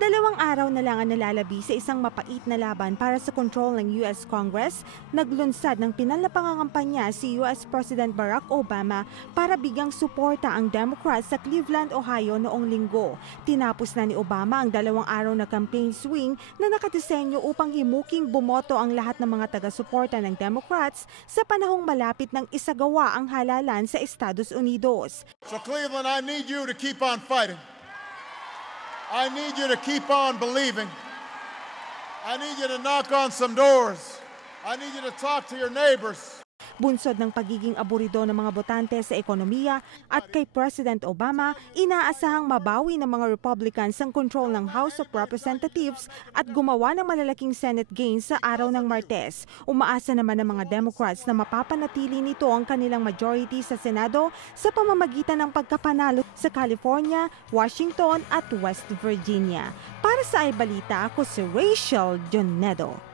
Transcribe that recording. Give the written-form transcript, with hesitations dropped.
2 araw na lang ang nalalabi sa isang mapait na laban para sa kontrol ng US Congress, naglunsad ng pinal na pangangampanya si US President Barack Obama para bigyang suporta ang Democrats sa Cleveland, Ohio noong linggo. Tinapos na ni Obama ang 2 araw na campaign swing na nakadesenyo upang himuking bumoto ang lahat ng mga taga-suporta ng Democrats sa panahong malapit ng isagawa ang halalan sa Estados Unidos. So Cleveland, I need you to keep on fighting. I need you to keep on believing. I need you to knock on some doors. I need you to talk to your neighbors. Bunsod ng pagiging aburido ng mga botante sa ekonomiya at kay President Obama, inaasahang mabawi ng mga Republicans ang control ng House of Representatives at gumawa ng malalaking Senate gains sa araw ng Martes. Umaasa naman ng mga Democrats na mapapanatili nito ang kanilang majority sa Senado sa pamamagitan ng pagkapanalo sa California, Washington at West Virginia. Para sa iBalita, ako si Rachel Jonedo.